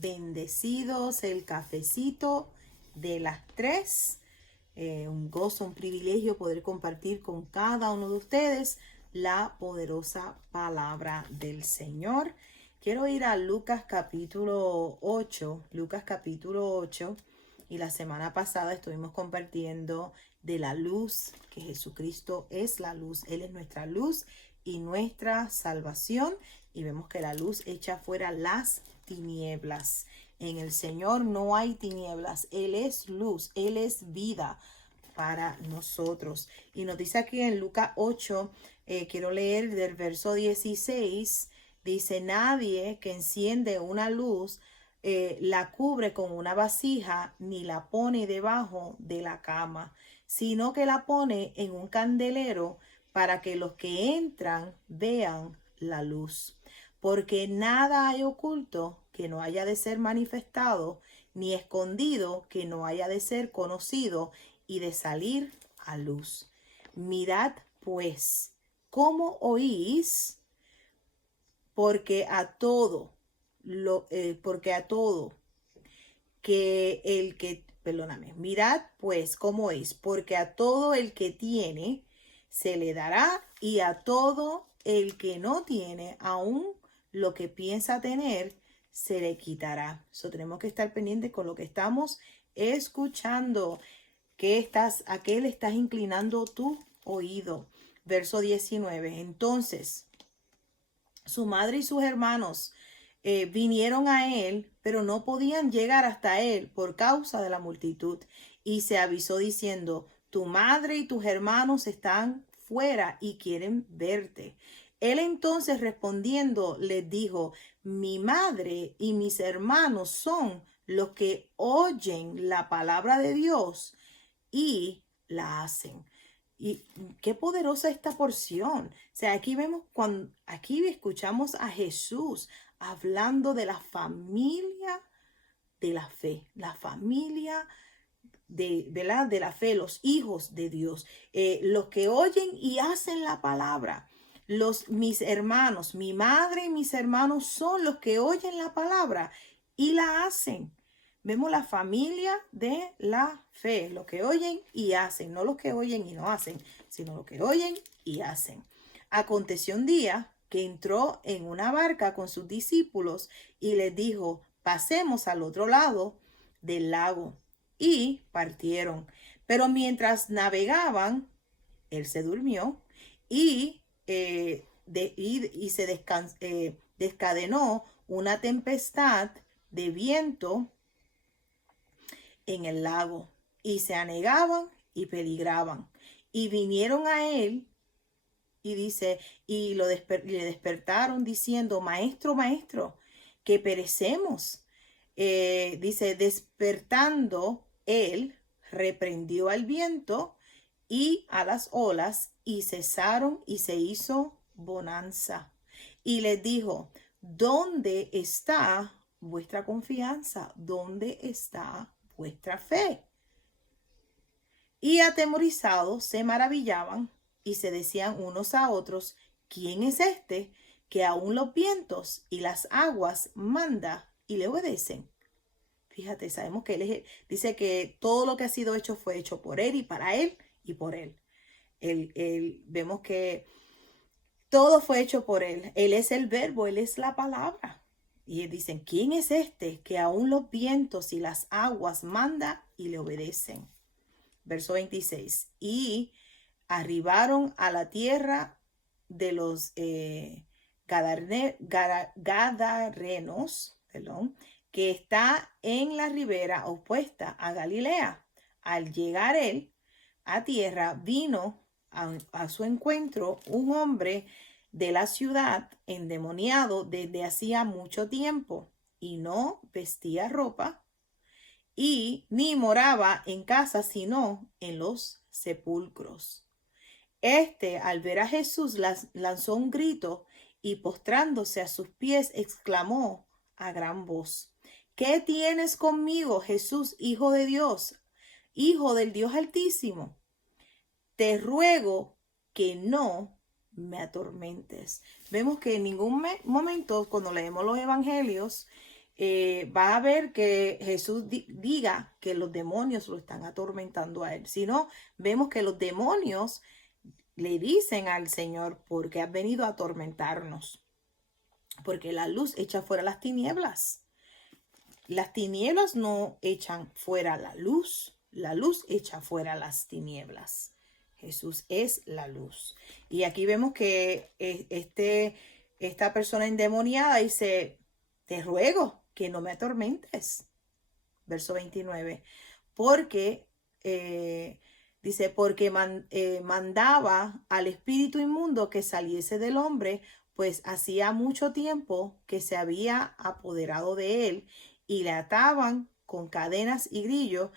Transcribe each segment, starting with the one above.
bendecidos, el cafecito de las 3. Un gozo, un privilegio poder compartir con cada uno de ustedes la poderosa palabra del Señor. Quiero ir a Lucas capítulo 8, y la semana pasada estuvimos compartiendo de la luz, que Jesucristo es la luz, Él es nuestra luz y nuestra salvación, y vemos que la luz echa fuera las tinieblas. En el Señor no hay tinieblas, Él es luz, Él es vida para nosotros. Y nos dice aquí en Lucas 8, quiero leer del verso 16, dice: nadie que enciende una luz la cubre con una vasija ni la pone debajo de la cama, sino que la pone en un candelero para que los que entran vean la luz. Porque nada hay oculto que no haya de ser manifestado, ni escondido que no haya de ser conocido y de salir a luz. Mirad pues cómo oís, porque a todo mirad pues cómo oís, porque a todo el que tiene se le dará, y a todo el que no tiene, aún lo que piensa tener, se le quitará. Eso tenemos que estar pendientes con lo que estamos escuchando. ¿A qué le estás inclinando tu oído? Verso 19. Entonces, su madre y sus hermanos vinieron a él, pero no podían llegar hasta él por causa de la multitud. Y se avisó diciendo: tu madre y tus hermanos están fuera y quieren verte. Él entonces respondiendo les dijo: mi madre y mis hermanos son los que oyen la palabra de Dios y la hacen. Y qué poderosa esta porción. O sea, aquí escuchamos a Jesús hablando de la familia de la fe, la familia de la fe, los hijos de Dios, los que oyen y hacen la palabra. Mis hermanos, mi madre y mis hermanos son los que oyen la palabra y la hacen. Vemos la familia de la fe, los que oyen y hacen, no los que oyen y no hacen, sino los que oyen y hacen. Aconteció un día que entró en una barca con sus discípulos y les dijo: pasemos al otro lado del lago. Y partieron. Pero mientras navegaban, él se durmió y se descadenó una tempestad de viento en el lago, y se anegaban y peligraban. Y vinieron a él, y dice, le despertaron diciendo: maestro, maestro, que perecemos. Dice: despertando él, reprendió al viento y a las olas, y cesaron, y se hizo bonanza. Y les dijo: ¿dónde está vuestra confianza? ¿Dónde está vuestra fe? Y atemorizados se maravillaban y se decían unos a otros: ¿quién es este que aún los vientos y las aguas manda y le obedecen? Fíjate, sabemos que dice que todo lo que ha sido hecho fue hecho por él y para él y por él. Vemos que todo fue hecho por él. Él es el verbo, él es la palabra. Y dicen: ¿quién es este que aún los vientos y las aguas manda y le obedecen? Verso 26. Y arribaron a la tierra de los Gadarenos, que está en la ribera opuesta a Galilea. Al llegar él a tierra, vino a su encuentro un hombre de la ciudad, endemoniado desde hacía mucho tiempo, y no vestía ropa, y ni moraba en casa, sino en los sepulcros. Al ver a Jesús, lanzó un grito, y postrándose a sus pies, exclamó a gran voz: ¿qué tienes conmigo, Jesús, Hijo de Dios, Hijo del Dios Altísimo? Te ruego que no me atormentes. Vemos que en ningún momento, cuando leemos los evangelios, va a ver que Jesús diga que los demonios lo están atormentando a él. Si no, vemos que los demonios le dicen al Señor, porque has venido a atormentarnos, porque la luz echa fuera las tinieblas. Las tinieblas no echan fuera la luz echa fuera las tinieblas. Jesús es la luz. Y aquí vemos que esta persona endemoniada dice, te ruego que no me atormentes. Verso 29. Porque, dice, porque mandaba al espíritu inmundo que saliese del hombre, pues hacía mucho tiempo que se había apoderado de él y le ataban con cadenas y grillos,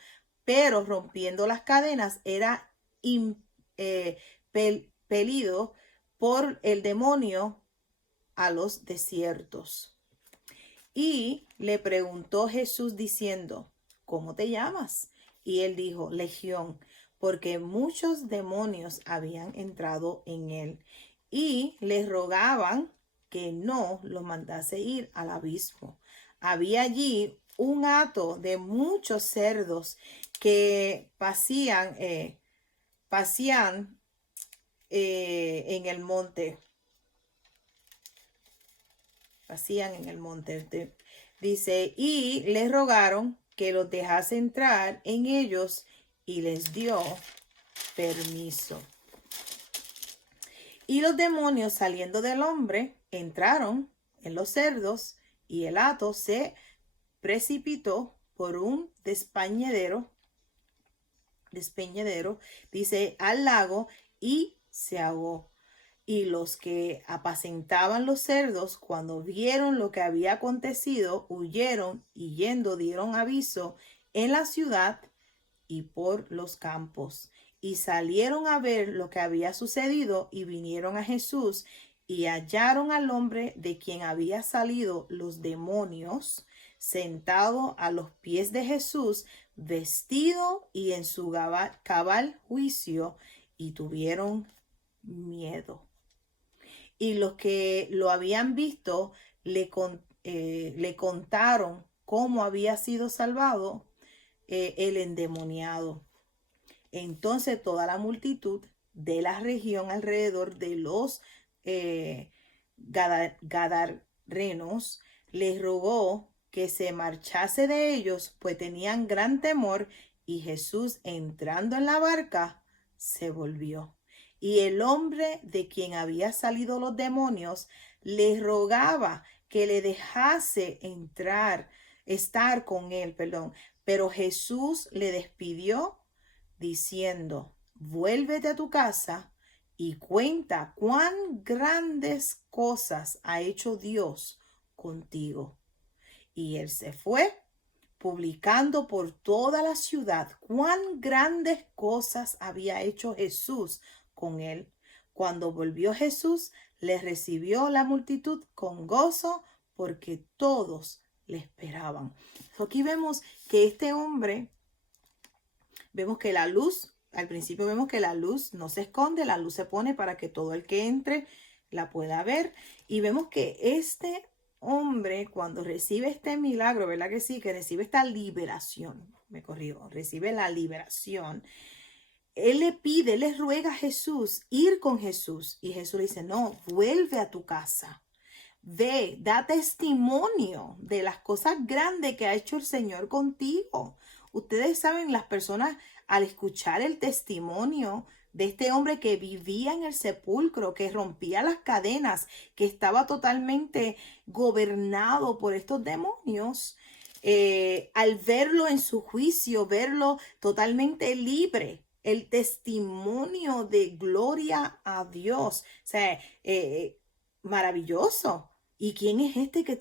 pero rompiendo las cadenas era impelido por el demonio a los desiertos. Y le preguntó Jesús diciendo, ¿cómo te llamas? Y él dijo, Legión, porque muchos demonios habían entrado en él y le rogaban que no lo mandase ir al abismo. Había allí un hato de muchos cerdos que pasían en el monte. Pasían en el monte. Dice, y les rogaron que los dejase entrar en ellos y les dio permiso. Y los demonios saliendo del hombre entraron en los cerdos y el hato se precipitó por un despeñadero, dice, al lago y se ahogó. Y los que apacentaban los cerdos, cuando vieron lo que había acontecido, huyeron y yendo dieron aviso en la ciudad y por los campos. Y salieron a ver lo que había sucedido y vinieron a Jesús y hallaron al hombre de quien había salido los demonios, sentado a los pies de Jesús, vestido y en su cabal juicio, y tuvieron miedo. Y los que lo habían visto le contaron cómo había sido salvado el endemoniado. Entonces toda la multitud de la región alrededor de los gadarenos les rogó que se marchase de ellos, pues tenían gran temor, y Jesús, entrando en la barca, se volvió. Y el hombre de quien había salido los demonios le rogaba que le dejase estar con él, pero Jesús le despidió diciendo, vuélvete a tu casa y cuenta cuán grandes cosas ha hecho Dios contigo. Y él se fue, publicando por toda la ciudad cuán grandes cosas había hecho Jesús con él. Cuando volvió Jesús, le recibió la multitud con gozo, porque todos le esperaban. Aquí vemos que este hombre, vemos que la luz, al principio vemos que la luz no se esconde, la luz se pone para que todo el que entre la pueda ver. Y vemos que este hombre, cuando recibe este milagro, ¿verdad que sí? Que recibe esta liberación, recibe la liberación. Él le ruega a Jesús ir con Jesús. Y Jesús le dice, no, vuelve a tu casa. Ve, da testimonio de las cosas grandes que ha hecho el Señor contigo. Ustedes saben, las personas al escuchar el testimonio de este hombre que vivía en el sepulcro, que rompía las cadenas, que estaba totalmente gobernado por estos demonios, al verlo en su juicio, verlo totalmente libre, el testimonio de gloria a Dios, o sea, maravilloso. ¿Y quién es este que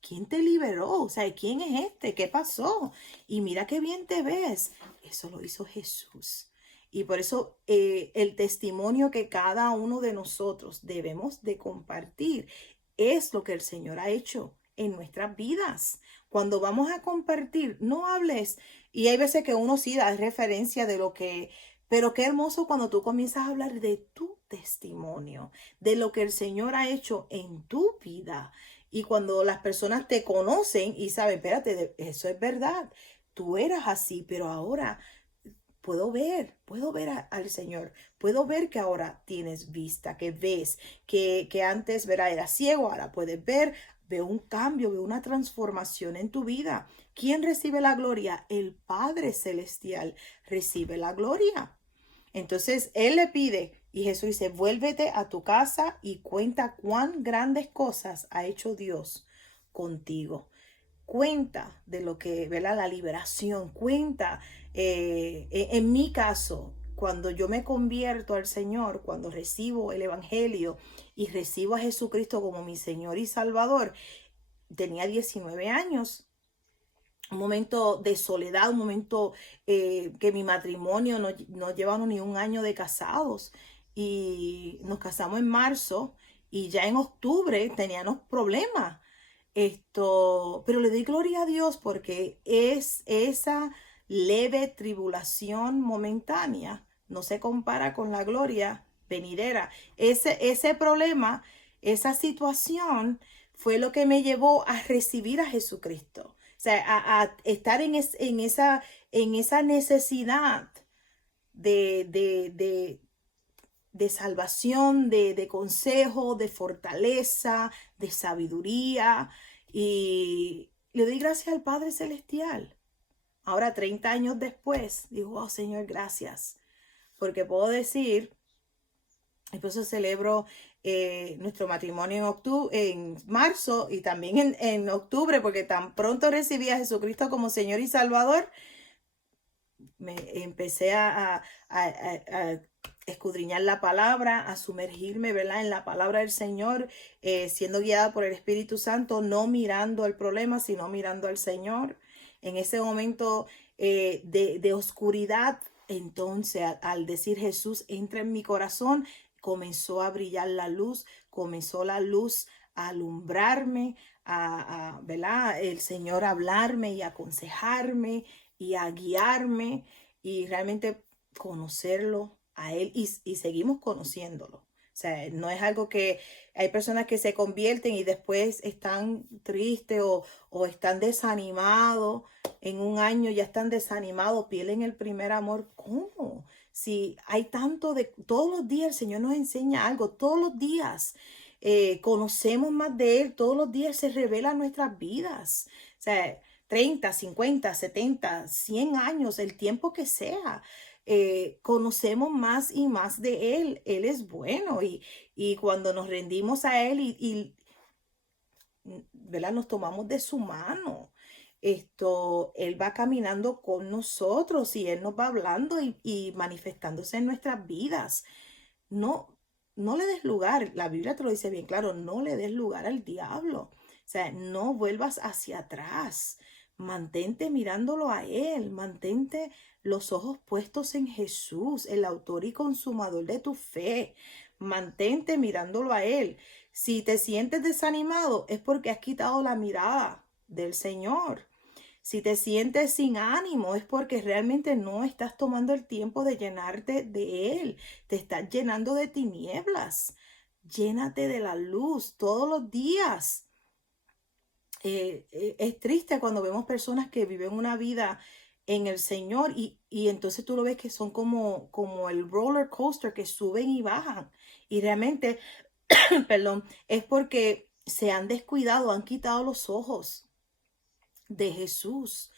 ¿Quién te liberó? O sea, ¿quién es este? ¿Qué pasó? Y mira qué bien te ves. Eso lo hizo Jesús. Y por eso el testimonio que cada uno de nosotros debemos de compartir es lo que el Señor ha hecho en nuestras vidas. Cuando vamos a compartir, no hables. Y hay veces que uno sí da referencia de lo que... Pero qué hermoso cuando tú comienzas a hablar de tu testimonio, de lo que el Señor ha hecho en tu vida. Y cuando las personas te conocen y saben, espérate, eso es verdad, tú eras así, pero ahora puedo ver al Señor, puedo ver que ahora tienes vista, que ves, que antes, verá, era ciego, ahora puedes ver, veo un cambio, veo una transformación en tu vida. ¿Quién recibe la gloria? El Padre Celestial recibe la gloria. Entonces Él le pide y Jesús dice, vuélvete a tu casa y cuenta cuán grandes cosas ha hecho Dios contigo. Cuenta de lo que, ¿verdad? La liberación, cuenta. En mi caso, cuando yo me convierto al Señor, cuando recibo el Evangelio y recibo a Jesucristo como mi Señor y Salvador, tenía 19 años. Un momento de soledad, un momento que mi matrimonio no llevamos ni un año de casados y nos casamos en marzo y ya en octubre teníamos problemas. Pero le doy gloria a Dios porque es esa leve tribulación momentánea, no se compara con la gloria venidera. Ese problema, esa situación fue lo que me llevó a recibir a Jesucristo. O sea, a estar en esa necesidad de, de, de, de salvación, de consejo, de fortaleza, de sabiduría. Y le doy gracias al Padre Celestial. Ahora, 30 años después, digo, oh Señor, gracias. Porque puedo decir, y por eso celebro nuestro matrimonio en marzo y también en octubre, porque tan pronto recibí a Jesucristo como Señor y Salvador, me empecé a escudriñar la palabra, a sumergirme, ¿verdad? En la palabra del Señor, siendo guiada por el Espíritu Santo, no mirando el problema, sino mirando al Señor. En ese momento de oscuridad, entonces al decir Jesús, entra en mi corazón, comenzó a brillar la luz, comenzó la luz a alumbrarme, ¿verdad? El Señor a hablarme y a aconsejarme y a guiarme y realmente conocerlo a Él y seguimos conociéndolo. O sea, no es algo que hay personas que se convierten y después están tristes o están desanimados. En un año ya están desanimados, pierden el primer amor. ¿Cómo? Si hay tanto de todos los días, el Señor nos enseña algo, todos los días conocemos más de Él, todos los días se revela en nuestras vidas. O sea, 30, 50, 70, 100 años, el tiempo que sea. Conocemos más y más de Él. Él es bueno y cuando nos rendimos a Él ¿verdad? Nos tomamos de su mano. Él va caminando con nosotros y Él nos va hablando y manifestándose en nuestras vidas. No, no le des lugar, la Biblia te lo dice bien claro, no le des lugar al diablo. O sea, no vuelvas hacia atrás. Mantente mirándolo a Él, mantente los ojos puestos en Jesús, el autor y consumador de tu fe. Mantente mirándolo a Él. Si te sientes desanimado, es porque has quitado la mirada del Señor. Si te sientes sin ánimo, es porque realmente no estás tomando el tiempo de llenarte de Él. Te estás llenando de tinieblas. Llénate de la luz todos los días. Es triste cuando vemos personas que viven una vida en el Señor y entonces tú lo ves que son como el roller coaster que suben y bajan. Y realmente, perdón, es porque se han descuidado, han quitado los ojos de Jesús.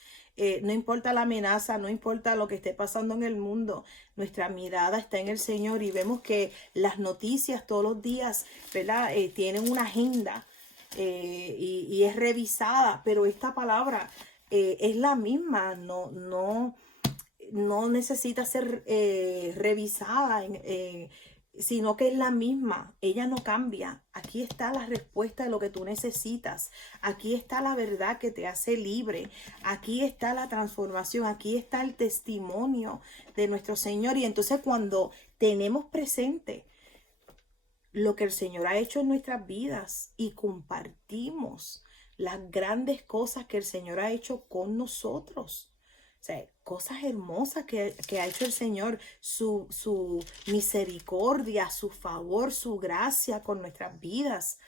No importa la amenaza, no importa lo que esté pasando en el mundo, nuestra mirada está en el Señor y vemos que las noticias todos los días, ¿verdad? Tienen una agenda y es revisada, pero esta palabra es la misma, no necesita ser revisada sino que es la misma, ella no cambia. Aquí está la respuesta de lo que tú necesitas. Aquí está la verdad que te hace libre. Aquí está la transformación, aquí está el testimonio de nuestro Señor. Y entonces cuando tenemos presente lo que el Señor ha hecho en nuestras vidas y compartimos las grandes cosas que el Señor ha hecho con nosotros. O sea, cosas hermosas que ha hecho el Señor, su misericordia, su favor, su gracia con nuestras vidas.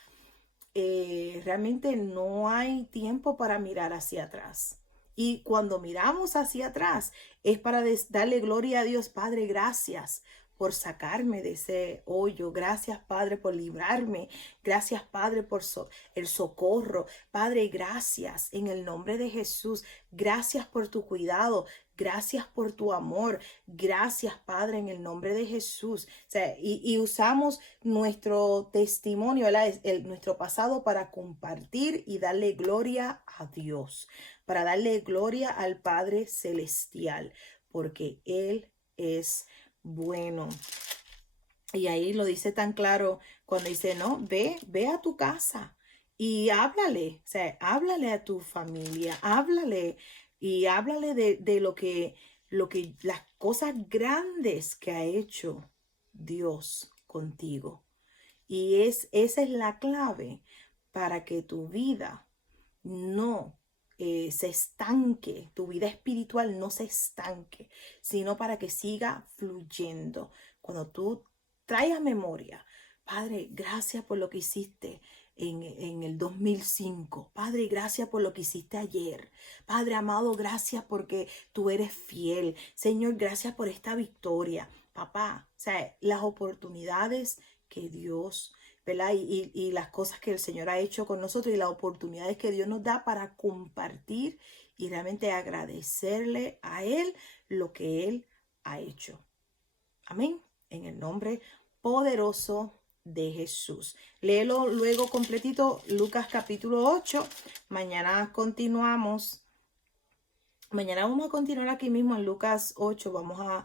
realmente no hay tiempo para mirar hacia atrás. Y cuando miramos hacia atrás es para darle gloria a Dios. Padre, gracias por sacarme de ese hoyo. Gracias, Padre, por librarme. Gracias, Padre, por el socorro. Padre, gracias en el nombre de Jesús. Gracias por tu cuidado. Gracias por tu amor. Gracias, Padre, en el nombre de Jesús. O sea, y usamos nuestro testimonio, nuestro pasado para compartir y darle gloria a Dios, para darle gloria al Padre Celestial, porque Él es bueno. Y ahí lo dice tan claro cuando dice, no, ve a tu casa y háblale, o sea, háblale a tu familia, háblale y háblale de las cosas grandes que ha hecho Dios contigo. Y esa es la clave para que tu vida no se estanque, tu vida espiritual no se estanque, sino para que siga fluyendo. Cuando tú traes a memoria, Padre, gracias por lo que hiciste en el 2005. Padre, gracias por lo que hiciste ayer. Padre amado, gracias porque tú eres fiel. Señor, gracias por esta victoria. Papá, o sea, las oportunidades que Dios, ¿verdad? Y las cosas que el Señor ha hecho con nosotros y las oportunidades que Dios nos da para compartir y realmente agradecerle a Él lo que Él ha hecho. Amén. En el nombre poderoso de Jesús. Léelo luego completito, Lucas capítulo 8. Mañana continuamos. Mañana vamos a continuar aquí mismo en Lucas 8. Vamos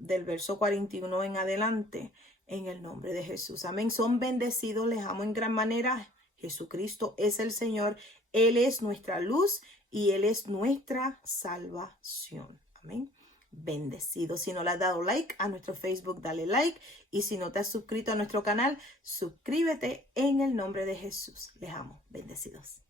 del verso 41 en adelante. En el nombre de Jesús. Amén. Son bendecidos. Les amo en gran manera. Jesucristo es el Señor. Él es nuestra luz y Él es nuestra salvación. Amén. Bendecido. Si no le has dado like a nuestro Facebook, dale like. Y si no te has suscrito a nuestro canal, suscríbete en el nombre de Jesús. Les amo. Bendecidos.